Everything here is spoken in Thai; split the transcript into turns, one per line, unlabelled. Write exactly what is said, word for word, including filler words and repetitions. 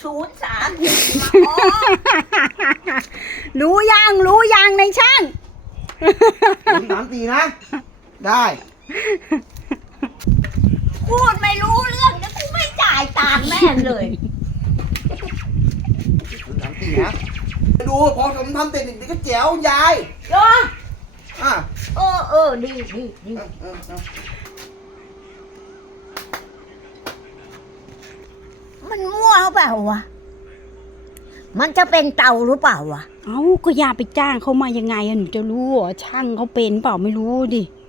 ศูนย์สามสี่มาอ๋อ
รู้ยังรู้ยังในช่าง
ศูนย์สามสี่นะ ได้
พูดไม่รู้เรื่องนะกูไม่จ่ายตังค์แม่งเลย
ศูนย์สามสี่นะดูพอผมทำเสร็จนี่ก็แจ๋วยาย
เหรอ
อ่ะ
เออเออดีดีดี
เออเออเออ
มันมั่วเปล่าวะมันจะเป็นเตาหรือเปล่าวะ
เอ้าก็อย่าไปจ้างเขามายังไงอะหนูจะรู้เหรอช่างเขาเป็นเปล่าไม่รู้ดิ